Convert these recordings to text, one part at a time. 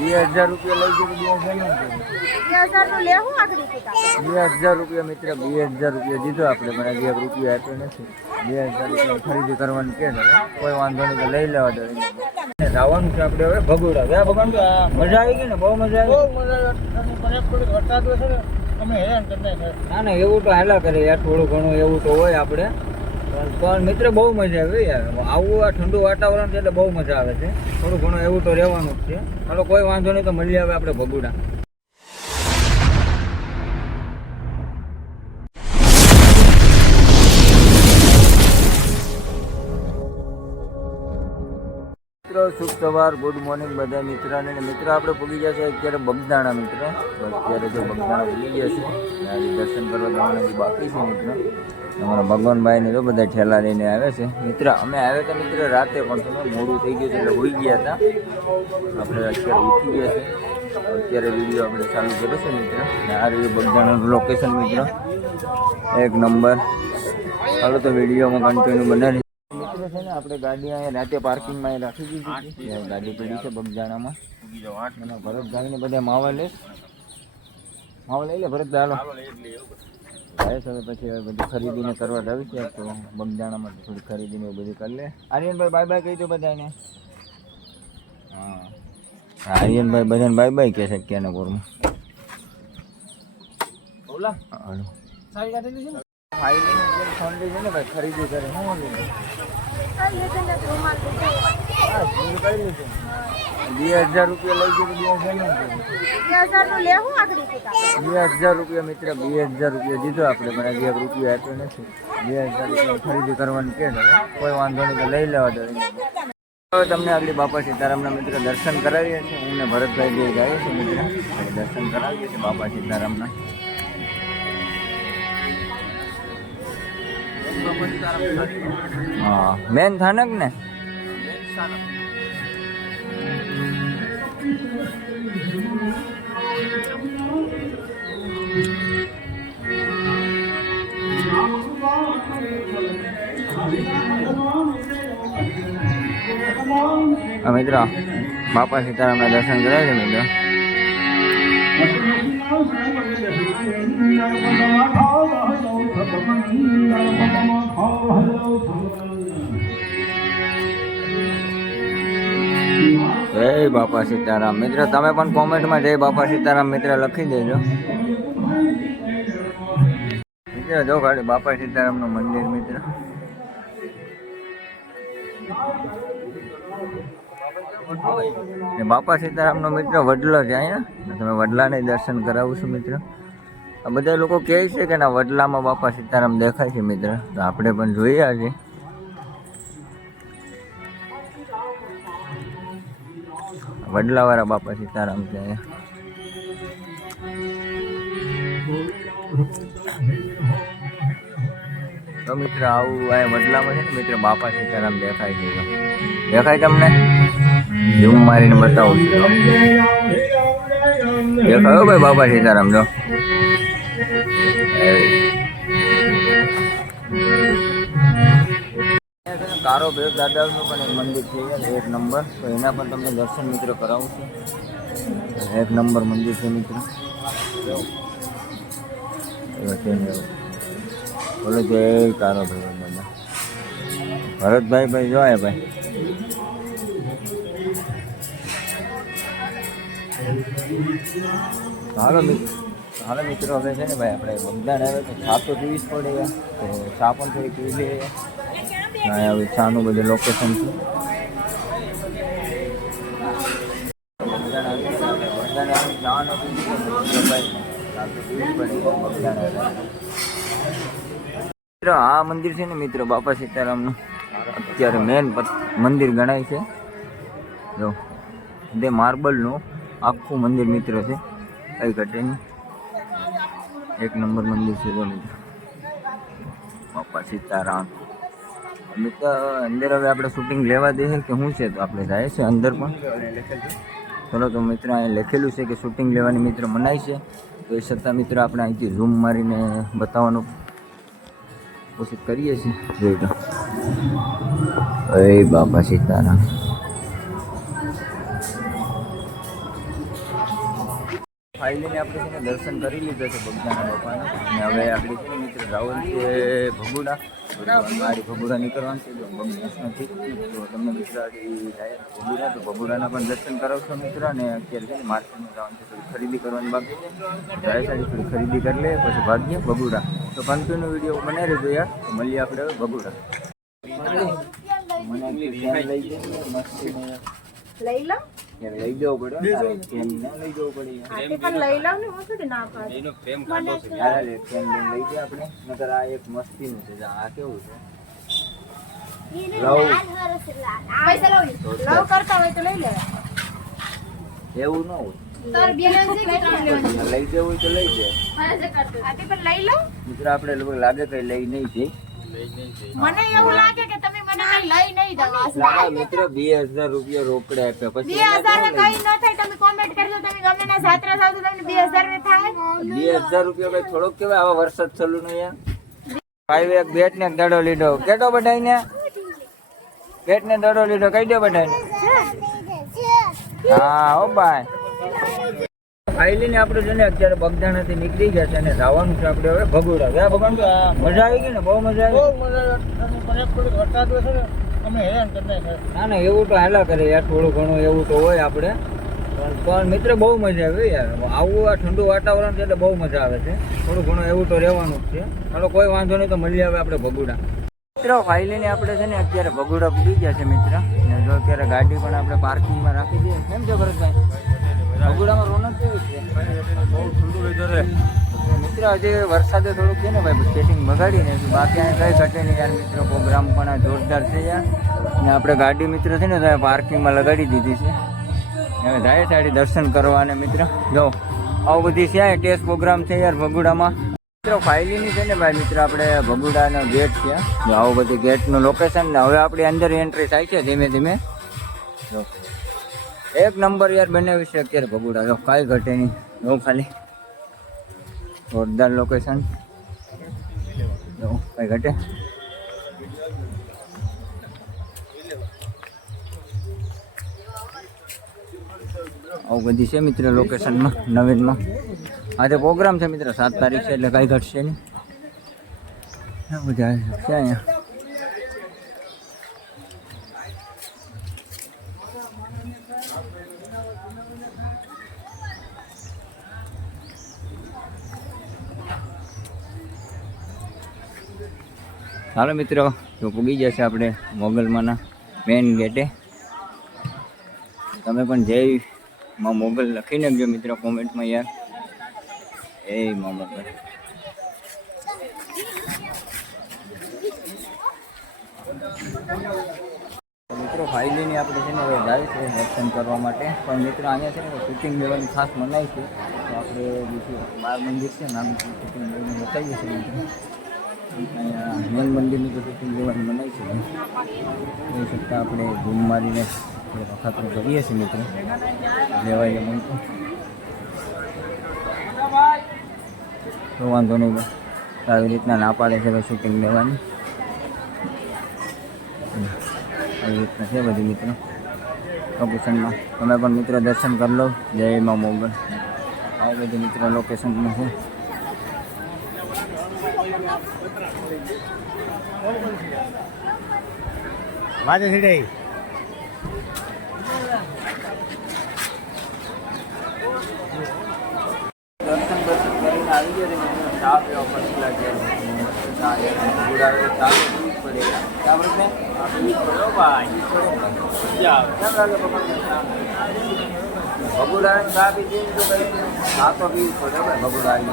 બે હજાર રૂપિયા લઈ ગયું બે હજાર બે રૂપિયા મિત્ર બે હજાર રૂપિયા દીધો આપણે મને બે રૂપિયા આપ્યો નથી. બે હજાર રૂપિયા ખરીદી કરવાની કે કોઈ વાંધો નહીં તો લઈ લેવા દે. જવાનું છે આપણે હવે ભગોડા. ગયા ભગવાન મજા આવી ગઈ ને? બહુ મજા આવી ના ના એવું તો હાલા કરે યાર થોડું ઘણું એવું તો હોય આપણે. પણ- મિત્ર બહુ મજા આવે યાર. આવું આ ઠંડુ વાતાવરણ છે એટલે બહુ મજા આવે છે. થોડું ઘણું એવું તો રહેવાનું જ છે. ચાલો કોઈ વાંધો નહીં તો મળી આવે આપણે ભગુડા. શુભ સવાર ગુડ મોર્નિંગ બધા મિત્રોને. અને મિત્ર, આપણે ગયા જશે અત્યારે બગદાણા મિત્ર. અત્યારે જો બગદાણા ભૂલી જશે ત્યારે દર્શન કરવા જવાના જે બાકી છે મિત્ર. અમારા ભગવાનભાઈ ને જો બધા ઠેલા લઈને આવે છે. મિત્ર, અમે આવ્યા હતા મિત્ર રાતે, પણ તમે મોડું થઈ ગયું છે એટલે હોઈ ગયા હતા. આપણે અત્યારે ઉઠી ગયા છે અત્યારે વીડિયો આપણે ચાલુ કર્યો છે મિત્ર. આ રહ્યું બગદાણાનું લોકેશન મિત્ર. એક નંબર. ચાલો તો વિડીયોમાં કન્ટિન્યુ બનાવી મિત્રો છે ને આપણે ગાડી અહીંયા રાતે પાર્કિંગમાં અહીં રાખી દીધી હતી. ત્યાં ગાડી પડી છે બગદાણામાં. અને ભરતભાઈને બધા માવા લે. માવા લઈ લે ભરતભાઈ હાલો ભાઈ હવે પછી હવે બધી ખરીદીને કરવા જાવી છે તો બગદાણામાં થોડી ખરીદીને એવું બધું કરી લે. આર્યનભાઈ બાય બાય કહી દો બધાને. હા. આર્યનભાઈ બધાને બાય બાય કહે છે ક્યાંના કોરમાં બોલા હાલો. ફાઇલિંગ છે ને ભાઈ ખરીદી કરે. હા? બે હજાર રૂપિયા લઈ ગયું બે હજાર બે રૂપિયા મિત્ર બે હજાર રૂપિયા દીધો આપણે મને બે રૂપિયા આપ્યો નથી. બે હજાર રૂપિયા ખરીદી કરવાની કે કોઈ વાંધો નહીં તો લઈ લેવા દો હવે તમને આગલી બાપા સીતારામના મિત્ર દર્શન કરાવીએ છીએ. હું ને ભરતભાઈ બે જાય છું મિત્ર. દર્શન કરાવીએ છીએ બાપા સીતારામના. હા મેન થાનક ને? મિત્ર બાપા સીતારામના દર્શન કર્યા છે મિત્ર. જય બાપા સીતારામ. મિત્ર, તમે પણ કોમેન્ટમાં જય બાપા સીતારામ મિત્ર લખી દેજો. મિત્ર, જો ખાલી બાપા સીતારામનું મંદિર, મિત્ર. બાપા સીતારામનો મિત્ર વડલો છે અહીંયા. તમે વડલાને દર્શન કરાવું છું મિત્ર. આ બધા લોકો કહે છે કે ના, વડલામાં બાપા સીતારામ દેખાય છે મિત્ર. તો આપણે પણ જોઈએ આજે. વડલાવાળા બાપા સીતારામ છે અહીંયા. તો મિત્ર, આવું આ વડલામાં છે ને મિત્ર, બાપા સીતારામ દેખાય છે. દેખાય તમને? ઝૂમ મારીને બતાવું છું. એ કયો ભાઈ બાબા સીતારામ જો કારો ભેદ દાદાનું પણ એક મંદિર છે એક નંબર. તો એના પણ તમને દર્શન મિત્ર કરાવું છું. એક નંબર મંદિર છે મિત્ર. બોલો, જય કારો દાદા. ભરતભાઈ ભાઈ જોયા ભાઈ? હાલો મિત્ર હાલો મિત્રો, હવે છે ને ભાઈ આપણે બગદાન આવે તો ચા તો પીવી જ પડે તો ચા પણ થોડી પીવી લઈએ અહીંયા હવે ચાનું બધું લોકેશન છે. બગદાણ આવીએ ને આપણે ચા ન પીવી હોય ને તો ભાઈ ચા તો પીવી પડે યાર બગદાણ આવ્યા મિત્ર, આ મંદિર છે ને મિત્ર, બાપા સીતારામનું. અત્યારે મેન મંદિર ગણાય છે. જો તે માર્બલનું. આખું મંદિર મિત્ર છે. કઈ ઘટેની એક નંબર મંદિર છે જો બાપા સીતારામ. મિત્ર અંદર હવે આપણે શૂટિંગ લેવા દઈએ કે શું છે? તો આપણે જાય છે અંદર પણ. ચલો તો મિત્ર અહીં લખેલું છે કે શૂટિંગ લેવાની મિત્ર મનાય છે. તો એ છતાં મિત્ર આપણે અહીંથી ઝૂમ મારીને બતાવવાનું કોશિશ કરીએ છીએ. જોઈ તો બાપા સીતારામ. ફાઇનલી આપણે છે દર્શન કરી લીધા છે બગદાના બાપાના અને હવે આપણે છે મિત્ર રાવલ છે ભગુડા, મારી ભગુડા નીકળવાનું છે બગદાસ નથી. તો તમને મિત્ર ભગુડા, તો ભગુડાના પણ દર્શન કરાવશો મિત્ર, અને અત્યારે છે ને માર્કેટમાં જવાનું છે ખરીદી કરવાની બાકી છે. જાય સાડી થોડી ખરીદી કરી લે, પછી ભાગ્ય ભગુડા. તો કન્ટિન્યુ વીડિયો બનાવી રહેજો યાર, તો મળીએ આપણે હવે ભગુડા. મને લઈ લો. લઈ જવું પડે હો. ના લઈ જવું પડે? યાર. આ તે પણ લઈ લઉં ને હું થોડી ના પાડું. એનો પ્રેમ કાઢો છે યાર એક ફેન લઈ જાય આપણે નકર આ એક મસ્તીનું છે આ કેવું છે? પૈસા લઉં લવ કરતા હોય તો લઈ લેવા એવું ન હોય. લઈ જવું હોય તો લઈ જાય મિત્ર આપણે લાગે કઈ લઈ નહીં જઈ. મને એવું લાગે કે તમે લઈ નહીં દો લાગે મિત્ર બે હજાર રૂપિયા રોકડા આપ્યા પછી હજાર કઈ ન થાય તમે કોમેન્ટ કરજો તમે ગમે ના જાત્રા જાવ તો તમને બે હજાર ને થાય. બે રૂપિયા કઈ થોડોક કેવાય આવા વરસાદ ચાલુ નું યાર ભાઈ એક બેટ ને દડો લીધો. કેટો બધાઈ ને બેટ ને દડો લીધો. કઈ દે બધાઈને હા હો ભાઈ. ફાઇલી ને આપણે છે ને અત્યારે બગદાણાથી નીકળી ગયા છે અને જવાનું છે આપણે હવે ભગોડા. ગયા ભગવાન. મજા આવી ગઈ ને? બહુ મજા આવી ના ના એવું તો હાલા કરે યાર થોડું ઘણું એવું તો હોય આપણે. પણ મિત્ર બહુ મજા આવે યાર. આવું આ ઠંડુ વાતાવરણ છે એટલે બહુ મજા આવે છે. થોડું ઘણું એવું તો રહેવાનું જ છે. ચાલો કોઈ વાંધો નહીં તો મળી આવે આપણે ભગુડા. મિત્રો ફાઇલીને આપણે છે ને અત્યારે ભગુડા પૂરી ગયા છે મિત્ર. ને જો અત્યારે ગાડી પણ આપણે પાર્કિંગમાં રાખી દઈએ. કેમ છે ભરતભાઈ? ભગુડામાં રોનક કેવી છે? બહુ ઠંડુ વેધર હે મિત્ર હજી વરસાદે થોડુંક છે ને ભાઈ સેટિંગ બગાડીને બાકી અહીં કઈ ઘટે નહીં યાર મિત્રો પ્રોગ્રામ પણ જોરદાર છે યાર. ને આપણે ગાડી મિત્ર છે ને પાર્કિંગમાં લગાડી દીધી છે. હવે જાય સાડી દર્શન કરવા ને મિત્ર. જો આવું બધી છે ટેસ્ટ પ્રોગ્રામ છે યાર ભગુડામાં. મિત્રો ફાઇલીની છે ને ભાઈ મિત્ર આપણે ભગુડાનો ગેટ છે. આવું બધી ગેટનું લોકેશન ને હવે આપણી અંદર એન્ટ્રી થાય છે ધીમે ધીમે. જો. એક નંબર યાર બનાવ્યું છે અત્યારે ભગુડા જો, કાંઈ ઘટે નહીં. જો ખાલી. જોરદાર લોકેશન જો, કઈ ઘટે. આવું બધી છે મિત્ર લોકેશનમાં નવીનમાં. આજે પ્રોગ્રામ છે મિત્ર, સાત તારીખ છે એટલે કાંઈ ઘટશે નહીં. બધા છે અહીંયા. ચાલો મિત્રો તો પૂગી જશે આપણે મોગલમાંના મેઇન ગેટે તમે પણ જય માં મોગલ લખી નાખજો મિત્રો કોમેન્ટમાં યાર. એ માં મોગલ. મિત્રો ફાઇલીની આપણે છે ને હવે જાય છે દર્શન કરવા માટે. પણ મિત્રો, અહીંયા છે ને શૂટિંગ લેવાની ખાસ મનાય છે. તો આપણે બીજું બાર મંદિર છે નાનું શૂટિંગ લેવાનું બતાવીએ છીએ મિત્રો. અહીંયા મેન મંદિરની શૂટિંગ લેવાની મનાય છે. એ છતાં આપણે ધૂમ મારીને વખાતરો કરીએ છીએ મિત્રો. લેવાય એમ તો વાંધો નહીં આવી રીતના ના પાડે છે શૂટિંગ લેવાની. આવી રીતના છે બધી મિત્રો. લોકેશનમાં તમે પણ મિત્રો દર્શન કરી લો. જય મા મોગલ. આવું બધી મિત્રો લોકેશનમાં છે. વાજે સીડાઈ દર્શન દર્શન મિત્રો પછી લાગ્યા. ચા ગુડાવે ચા તો પીવી જ પડે. ચા પડે? ચા પીવી જ પડે. હો ભાઈ. ભગુડા ચા? પીધી તો કઈ ચા તો બી જ પડે. ભાઈ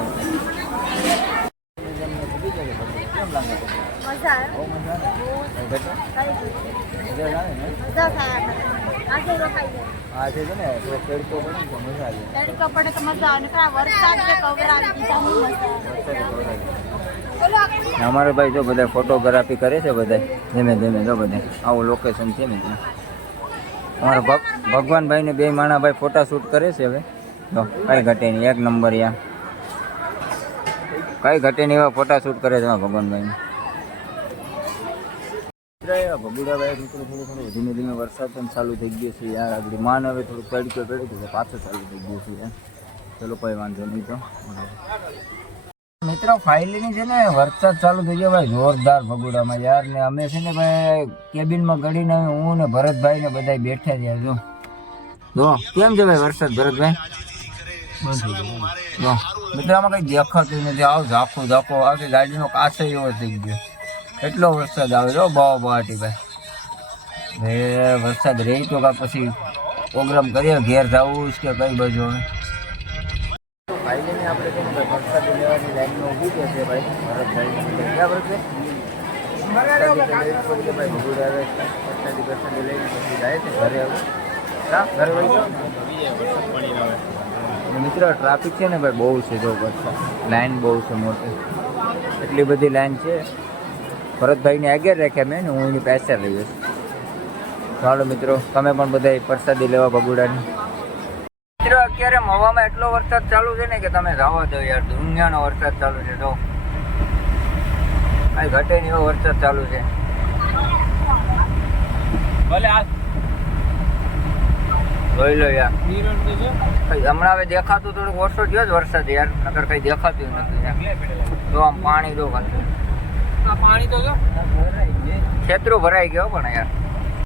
કેમ લાગે મજા આવે. આજે છે ને થોડો તડકો પડે ને આવી તડકો પડે તો આવે વરસાદ કવરાવી દીધા અમારા ભાઈ જો બધા ફોટોગ્રાફી કરે છે બધા. ધીમે ધીમે જો બધા. આવું લોકેશન છે ને અમારા ભગ ભગવાનભાઈ ને બે માણા ભાઈ ફોટા શૂટ કરે છે હવે. જો કઈ ઘટે નહીં. એક નંબર યા. કઈ ઘટે નહીં એવા ફોટા શૂટ કરે છે મિત્રો થોડું થોડું ધીમે ધીમે વરસાદ પણ ચાલુ થઈ ગયો છે. યાર આગળ માન હવે થોડું પડક્યો પડી છે, પાછો ચાલુ થઈ ગયો છે, યાર. ચલો, કોઈ વાંધો નહીં તો. મિત્રો ફાઇલીની છે ને, વરસાદ ચાલુ થઈ ગયો, ભાઈ, જોરદાર ભગુડામાં. યાર, ને અમે છે ને, ભાઈ, કેબિનમાં ગડીને હું ને ભરતભાઈ ને બધા બેઠા છે જો. જો, કેમ છે, ભાઈ, વરસાદ, ભરતભાઈ? મિત્રો, આમાં કઈ દેખાતું નથી. આવ, ઝાખું, ઝાખો, આવે, ગાડીનો કાચો એવો થઈ ગયો. એટલો વરસાદ આવે જો બહુ બહાટી ભાઈ હવે વરસાદ રહી તો કા પછી પ્રોગ્રામ કરીએ ઘેર જવું કે કઈ બાજુ હવે ફાઇનલી છે છે છે ને. ટ્રાફિક છે ને ભાઈ બહુ છે જો વરસાદ લાઈન બહુ છે મોટી એટલી બધી લાઈન છે ભરતભાઈને આગળ રાખ્યા મેં ને હું એની પાસે લઈ જઈશ ચાલો મિત્રો તમે પણ બધા પ્રસાદી લેવા ભગુડાની મિત્રો અત્યારે મવામાં એટલો વરસાદ ચાલુ છે ને કે તમે જવા દો યાર દુનિયાનો વરસાદ ચાલુ છે જો. કઈ ઘટે નહીં એવો વરસાદ ચાલુ છે. ભલે આ જોઈ લો યાર. હમણાં હવે દેખાતું થોડુંક ઓછો થયો જ વરસાદ યાર નકર કઈ દેખાતું નથી તો આમ પાણી જો ખાતું આ પાણી તો જો. ખેતરો ભરાઈ ગયો પણ યાર.